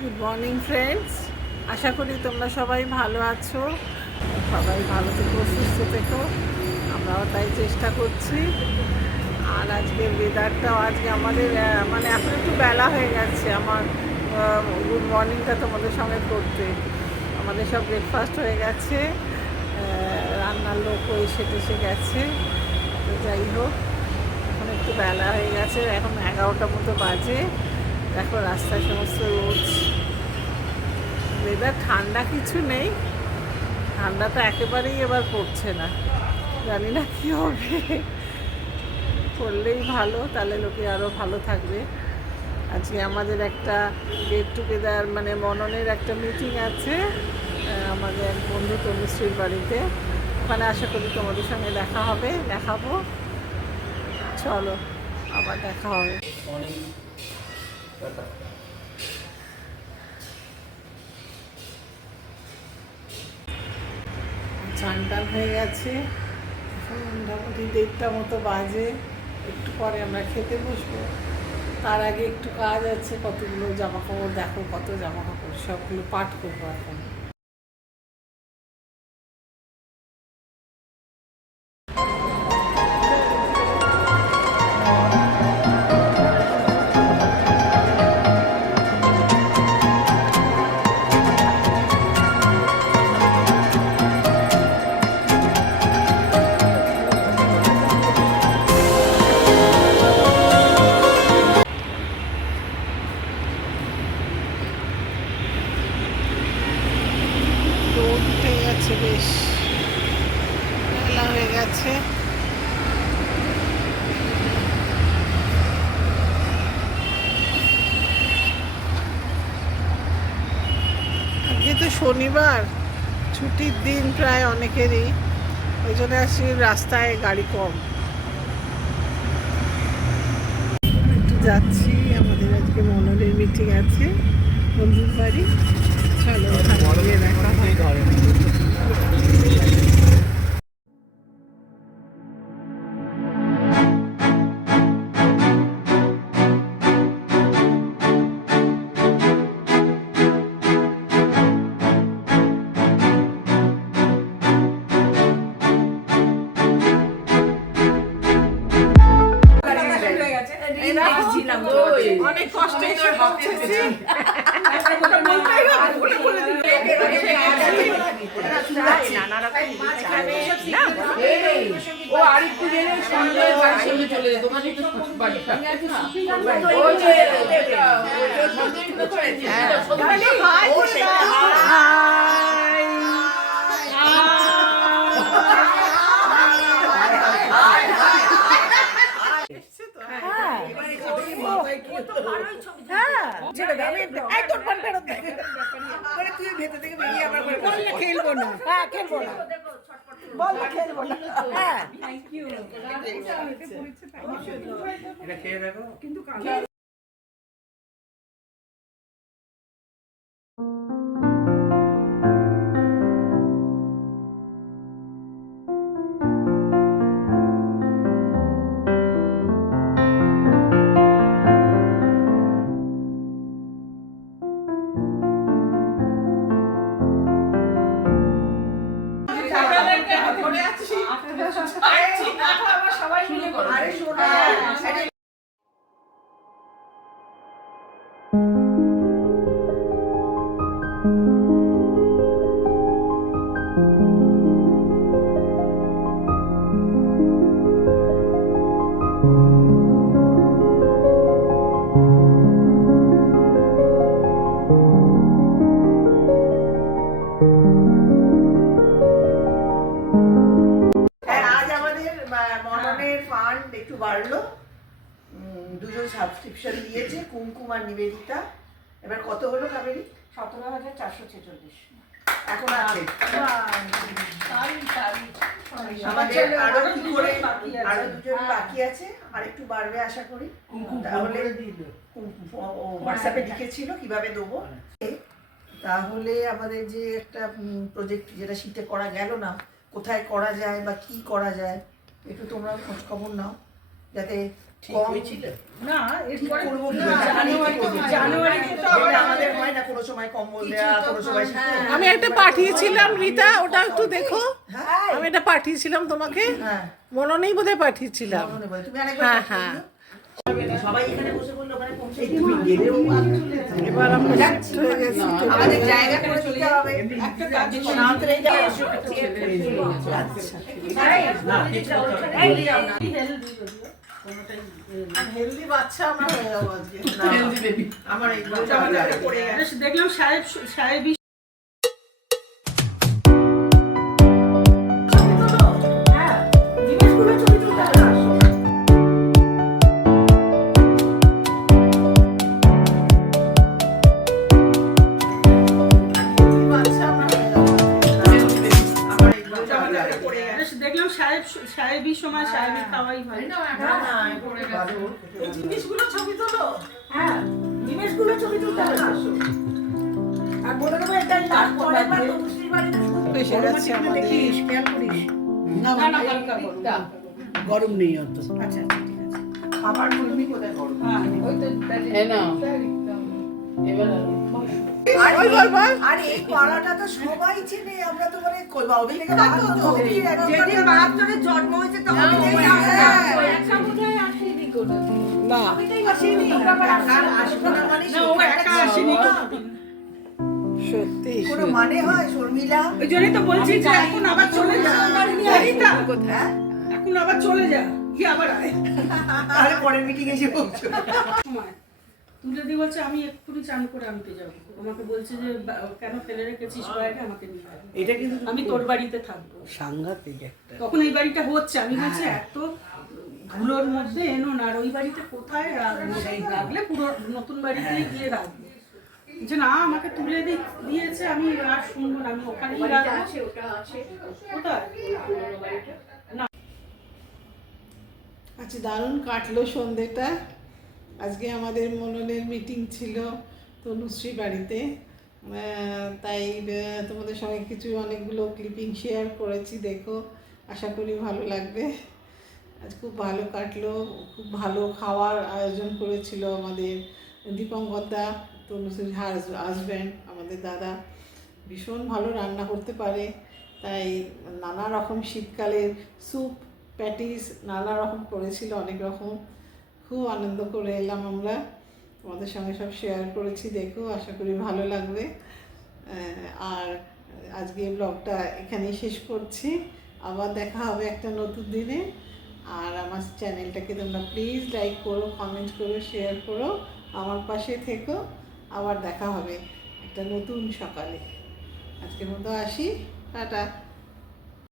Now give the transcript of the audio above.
Good morning friends, আশা করি তোমরা সবাই ভালো আছো, সবাই ভালো থেকো, সুস্থ থেকো, আমরাও তাই চেষ্টা করছি। আর আজকের ওয়েদারটাও আজকে আমাদের মানে এখন একটু বেলা হয়ে গেছে আমার গুড মর্নিংটা তোমাদের সঙ্গে করতে। আমাদের সব ব্রেকফাস্ট হয়ে গেছে, রান্নার লোকও এসে টেসে গেছে। তো যাই হোক, এখন একটু বেলা হয়ে গেছে, এখন 11টার মতো বাজে। দেখো রাস্তায় সমস্ত রোদ, ওয়েদার ঠান্ডা কিছু নেই, ঠান্ডাটা একেবারেই এবার পড়ছে না, জানি না কী হবে। পড়লেই ভালো, তাহলে লোকে আরও ভালো থাকবে। আজকে আমাদের একটা গেট টুগেদার মানে মননের একটা মিটিং আছে আমাদের এক বন্ধু তনুশ্রীর বাড়িতে। ওখানে আশা করি তোমাদের সঙ্গে দেখা হবে, দেখাবো। চলো আবার দেখা হবে। চান টান হয়ে গেছে, এখন মোটামুটি 1:30 মতো বাজে। একটু পরে আমরা খেতে বসবো, তার আগে একটু কাজ আছে, কতগুলো জামা কাপড়, দেখো কত জামা কাপড়, সবগুলো পাট করবো এখন। রোদ উঠে গেছে, বেশ মেলা হয়ে গেছে। আজকে তো শনিবার, ছুটির দিন প্রায় অনেকেরই, ওই জন্য আসি রাস্তায় গাড়ি কম। একটু যাচ্ছি, আমাদের আজকে মননের মিটিং আছে বন্ধুর বাড়ি। চলো ওখানে গিয়ে দেখা হয়। অনেক কষ্টে এসে পৌঁছেছি। ও আরেকটু গেলে চলে যেত, মানে খেলবো না, হ্যাঁ খেলবো না, বল খেলবো না, হ্যাঁ থ্যাংক ইউ। এটা খেয়ে দেখো কিন্তু সবাই মিলে করো। আরে শোনো, মননের ফান্ড একটু বাড়লো, দুজন সাবস্ক্রিপশন দিয়েছে, কুমকুম আর নিবেদিতা। এবার কত হলো কাবেরী? 17,446। এখন আছে আমাদের আরো কি করে, আরো দুজন বাকি আছে, আর একটু বাড়বে আশা করি। তাহলে হোয়াটসঅ্যাপে লিখেছিল কিভাবে দেবো। তাহলে আমাদের যে একটা প্রজেক্ট যেটা শীতে করা গেল না, কোথায় করা যায় বা কি করা যায়, একটু তোমরা খোঁজ খবর নাও, যাতে কম না জানুয়ারিতে তো আমাদের হয় না কোনো কোনো সময় কম্বল দেয়া, কোনো সময় আমি একটা পাঠিয়েছিলাম রীতা, ওটা একটু দেখো। হ্যাঁ আমি এটা পাঠিয়েছিলাম তোমাকে, হ্যাঁ মনে নেই বোধহয় পাঠিয়েছিলাম। মনে নেই, তুমি আরেকবার হ্যাঁ পাঠিয়ে হ্যাঁ। দিও। সবাই এখানে বসে বললো ওখানে পৌঁছে তুমি গেলেও এবার আমরা shift হয়ে গেছি। আমাদের জায়গা করে দিতে হবে। একটা কাজ করো। সাঁতরে যাও। হেলদি বাচ্চা আমরা হয়ে যাবো আজকে। আমার এই জামাটা পড়ে গেছে। বেশ, দেখলাম সাহেব হ্যাঁ, জিনিসগুলো ছবি তুলতে হবে না। হেলদি বাচ্চা আমরা হয়ে যাবো। আমার এই জামাটা পড়ে গেছে। বেশ, দেখলাম সাহেবই সময় সাহেবই খাওয়াই ভালো। এই জিনিসগুলো ছবি তোলো। হ্যাঁ, জিনিসগুলো ছবি তুলতে হবে না। আর বলে দেবো এটাই লাস্ট পরের বার তনুশ্রীর বাড়িতে শুধু এসে গেছে আমাদের। দেখিস, খেয়াল করিস। না, হালকা গরম। গরম নেই অত। আচ্ছা, ঠিক আছে। খাবার তুমি কোথায় করো? হ্যাঁ, আর ওই বল বল। আর এই পাড়াটা তো সবাই চেনে, আমরা তো মানে বাউদি থেকে বাদ তো যেদিন বাহাত্তরে জন্ম হয়েছে তখন থেকেই আসে। না, আসেনি। আর আসবে না মানে না, ও একা আসেনি। সত্যি। কোনো মানে হয় শর্মিলা? ওই জন্যই তো বলছি যে এখন আবার চলে যা। অনিতা, হ্যাঁ এখন আবার চলে যা, গিয়ে আবার আয়। তাহলে পরের মিটিং এসে বলছো। সময় তুলে দিয়ে বলছে আমি এক্ষুনি চান করে আনতে যাবো। আমাকে বলছে যে কেন ফেলে রেখেছিস বাইরে, আমাকে নিয়ে আয়। এটা কিন্তু আমি তোর বাড়িতে থাকবো। সাংঘাতিক একটা। তখন এই বাড়িটা হচ্ছে, আমি বলছি এত ধুলোর মধ্যে এনো না, আর ওই বাড়িতে কোথায় রাখবো, রাখলে পুরো নতুন বাড়িতেই গিয়ে রাখবো। যে না, আমাকে তুলে দিয়েছে, আমি আর শুনবো না, আমি ওখানেই রাখবো। কোথায়? না, আচ্ছা, দারুণ কাটলো সন্ধ্যেটা। আজকে আমাদের মননের মিটিং ছিল তনুশ্রী বাড়িতে, তাই তোমাদের সঙ্গে কিছু অনেকগুলো ক্লিপিং শেয়ার করেছি, দেখো, আশা করি ভালো লাগবে। আজ খুব ভালো কাটলো, খুব ভালো খাওয়ার আয়োজন করেছিল আমাদের দীপঙ্করদা, তনুশ্রীর হাজব্যান্ড, আমাদের দাদা ভীষণ ভালো রান্না করতে পারে, তাই নানা রকম শীতকালের স্যুপ, প্যাটিস নানা রকম করেছিল, অনেক রকম। খুব আনন্দ করে এলাম আমরা, তোমাদের সঙ্গে সব শেয়ার করেছি, দেখো, আশা করি ভালো লাগবে। আর আজকে ব্লগটা এখানেই শেষ করছি, আবার দেখা হবে একটা নতুন দিনে। আর আমার চ্যানেলটাকে তোমরা প্লিজ লাইক করো, কমেন্ট করো, শেয়ার করো, আমার পাশে থেকো। আবার দেখা হবে একটা নতুন সকালে। আজকের মতো আসি, টাটা।